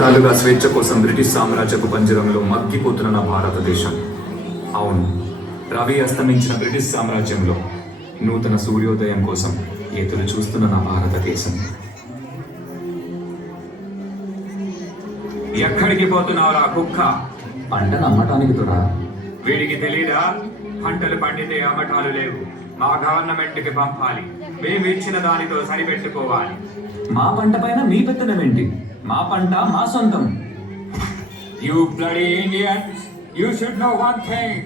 తాలుగా స్వేచ్ఛ కోసం బ్రిటిష్ సామ్రాజ్యపు పంజరంలో మగ్గిపోతున్న నా భారతదేశం. అవును, రవి అస్తమించిన బ్రిటిష్ సామ్రాజ్యంలో నూతన సూర్యోదయం కోసం ఎదురు చూస్తున్న నా భారతదేశం. ఎక్కడికి పోతున్నావురా కుక్క? పంట నమ్మటానికి తురా. వీడికి తెలీదా? పంటలు పండితే అమ్మటాలు లేవు, మా గవర్నమెంట్కి పంపాలి, మేము ఇచ్చిన దానితో సరిపెట్టుకోవాలి. మా పంట పైన మీ పెత్తనం ఏంటి? మా పంట మా సొంతం. You bloody Indians, you should know one thing.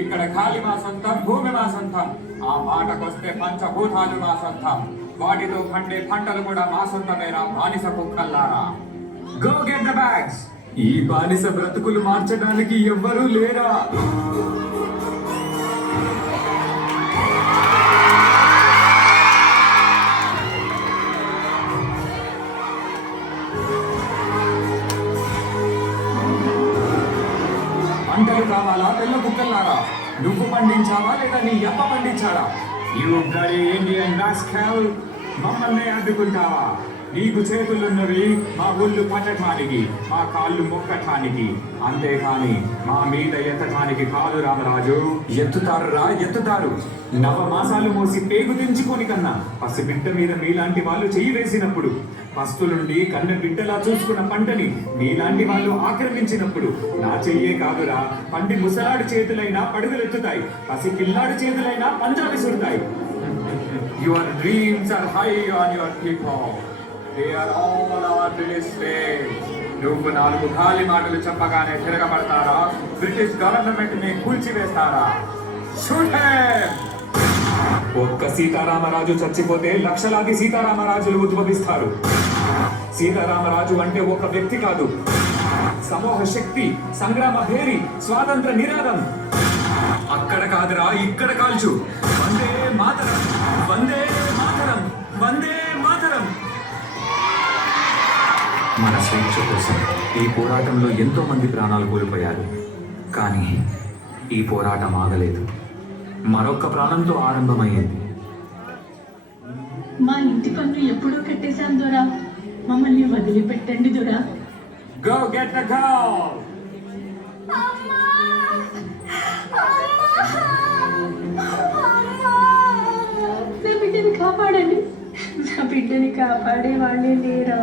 ఇక్కడ గాలి మా సొంతం, భూమి మా సొంతం. ఆ మాటకొస్తే పంచభూతాలు మా సొంతం. వాటితో పండే పంటలు కూడా మా సొంతమేరా బానిస కుక్కల్లారా. Go get the bags. ఈ బానిస బ్రతుకులు మార్చడానికి ఎవ్వరూ లేరా? పంటలు కావాలా తెల్ల కుక్కల్లారా? నువ్వు పండించావా లేదా నీ అప్ప పండించాడా? యు బ్లడీ ఇండియన్ రాస్కల్, మమ్మల్ని అడ్డుకుంటావా? నీకు చేతులున్నవి మా ఒళ్ళు పట్టటానికి, మా కాళ్ళు మొక్కటానికి, అంతేకాని మా మీద ఎత్తటానికి కాదు రామరాజు. ఎత్తుతారురా, ఎత్తుతారు. నవమాసాలు మోసి పేగు తెంచుకొని కన్నా పసిబిడ్డ మీద మీలాంటి వాళ్ళు చెయ్యి వేసినప్పుడు, పస్తులుండి కన్న బిడ్డలా చూసుకున్న పంటని మీలాంటి వాళ్ళు ఆక్రమించినప్పుడు నా చెయ్యే కాదురా, పండి ముసలాడు చేతులైనా పడుగులెత్తుతాయి, పసి పిల్లాడు చేతులైనా పంజా విసురుతాయి. Your dreams are high on your people. They are all our British slaves. నువ్వు నాలుగు ఖాళీ మాటలు చెప్పగానే తిరగబడతారా? బ్రిటిష్ గవర్నమెంట్ ని కూల్చివేస్తారా? Shoot him! ఒక్క సీతారామరాజు చచ్చిపోతే లక్షలాది సీతారామరాజులు ఉద్భవిస్తారు. సీతారామరాజు అంటే ఒక వ్యక్తి కాదు, సమూహ శక్తి, సంగ్రామ భేరి, స్వాతంత్ర నినాదం. అక్కడ కాదురా, ఇక్కడ కాల్చు. వందే మాతరం, వందే మాతరం, వందే మాతరం. మన స్వేచ్ఛ కోసం ఈ పోరాటంలో ఎంతో మంది ప్రాణాలు కోల్పోయారు. కానీ ఈ పోరాటం ఆగలేదు, మరొక ప్రాణంతో ఆరంభమయ్యింది. మా ఇంటి పన్ను ఎప్పుడో కట్టేశాం దొరా, మమ్మల్ని వదిలిపెట్టండి దొరా. Go get the girl. నా బిడ్డని కాపాడండి, నా బిడ్డని కాపాడే వాళ్ళే లేరా?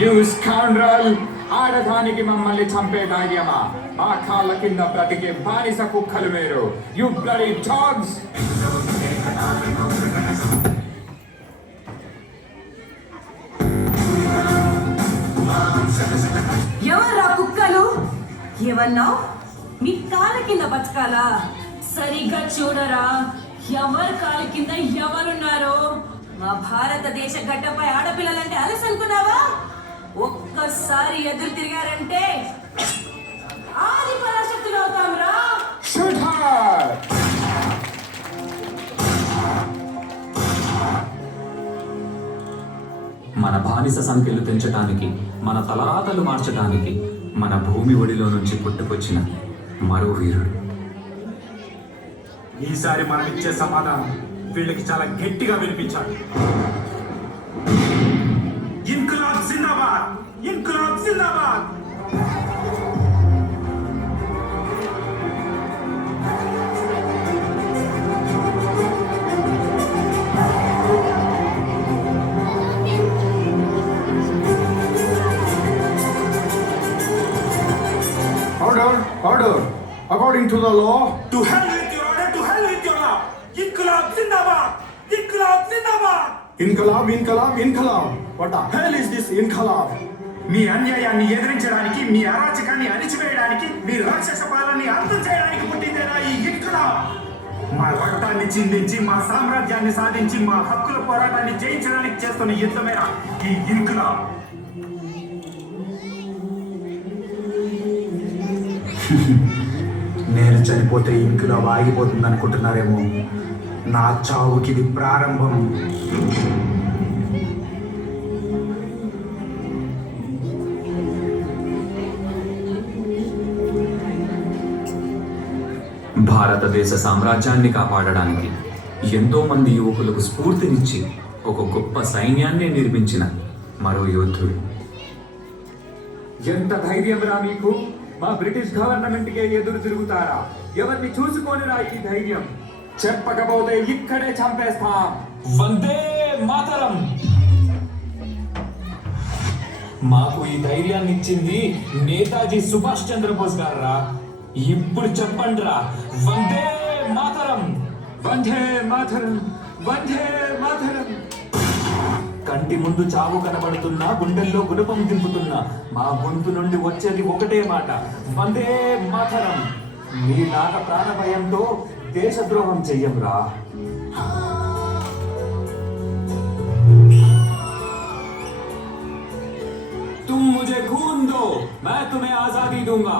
You scoundrel! ఆడదానికి మమ్మల్ని చంపే ధైర్యమా? మా కాళ్ళ కింద బ్రతికే బానిస కుక్కలు మీరు. You bloody dogs! ఎవర్రా కుక్కలు? ఏమన్నావు? మీ కాళ్ళ కింద బతకాలా? సరిగ్గా చూడరా, ఎవరి కాళ్ళ కింద ఎవరున్నారో. మా భారతదేశ గడ్డపై ఆడపిల్లలంటే అలసి అనుకున్నావా? ఒక్కసారి ఎదురు తిరిగారంటే ఆది పరాశక్తులు అవుతాం రా. మన బానిస సంఖ్యలు పెంచటానికి, మన తలరాతలు మార్చటానికి మన భూమి ఒడిలో నుంచి పుట్టుకొచ్చిన మరో వీరుడు. ఈసారి మనం ఇచ్చే సమాధానం వీళ్ళకి చాలా గట్టిగా వినిపించాలి. ఇన్కులాబ్ జిందాబాద్, ఇన్కులాబ్ జిందాబాద్. Order, order. According to the law, To hell with your order, to hell with your law. ఇన్కులాబ్ Zindabad, ఇన్కులాబ్ Zindabad. Inkalab, Inkalab, Inkalab. What the hell is this Inkalab? మీ అన్యాయాన్ని ఎదిరించడానికి, మీ అరాచకాన్ని అణిచివేయడానికి, మీ రాక్షస పాలనని అంతం చేయడానికి పుట్టిందేనా ఈ ఇన్కులాబ్? మా రక్తాన్ని చిందించి, మా సామ్రాజ్యాన్ని సాధించి, మా హక్కుల పోరాటాన్ని జయించడానికి చేస్తున్న యుద్ధమేనా ఈ ఇన్కులాబ్? నేను చనిపోతే ఇంకులాబ్ ఆగిపోతుంది అనుకుంటున్నారేమో. నా చావుకి ఇది ప్రారంభం. భారతదేశ సామ్రాజ్యాన్ని కాపాడడానికి ఎంతో మంది యువకులకు స్ఫూర్తినిచ్చి ఒక గొప్ప సైన్యాన్ని నిర్మించిన మరో యోధుడు. ఎంత ధైర్యం రా మీకు? మా బ్రిటిష్ గవర్నమెంట్కే ఎదురు తిరుగుతారా? ఎవరిని చూసుకోనిరా ఈ ధైర్యం? చెప్పకపోతే ఇక్కడే చంపేస్తాం. వందే మాతరం. మాకు ఈ ధైర్యాన్ని ఇచ్చింది నేతాజీ సుభాష్ చంద్రబోస్ గారా. ఇప్పుడు చెప్పండి రా, వందే మాతరం, వందే మాతరం, వందే మాతరం. కంటి ముందు చావు కనబడుతున్నా, గుండెల్లో గుణపం దింపుతున్నా మా గొంతు నుండి వచ్చేది ఒకటే మాట, వందే మాతరం. మీలాగా ప్రాణభయంతో దేశద్రోహం చెయ్యంరా. तुम मुझे खून दो, मैं तुम्हें आजादी दूंगा.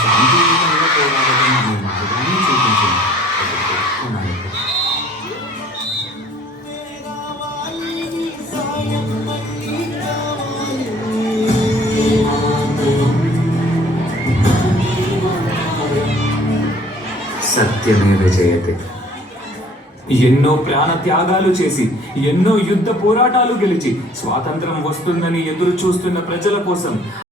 శాంతియుతంగా పోరాడడం అనే మార్గాన్ని చూపించింది ఒక గొప్ప నాయకుడు. సత్యమేవ జయతే. ఎన్నో ప్రాణ త్యాగాలు చేసి, ఎన్నో యుద్ధ పోరాటాలు గెలిచి స్వాతంత్రం వస్తుందని ఎదురు చూస్తున్న ప్రజల కోసం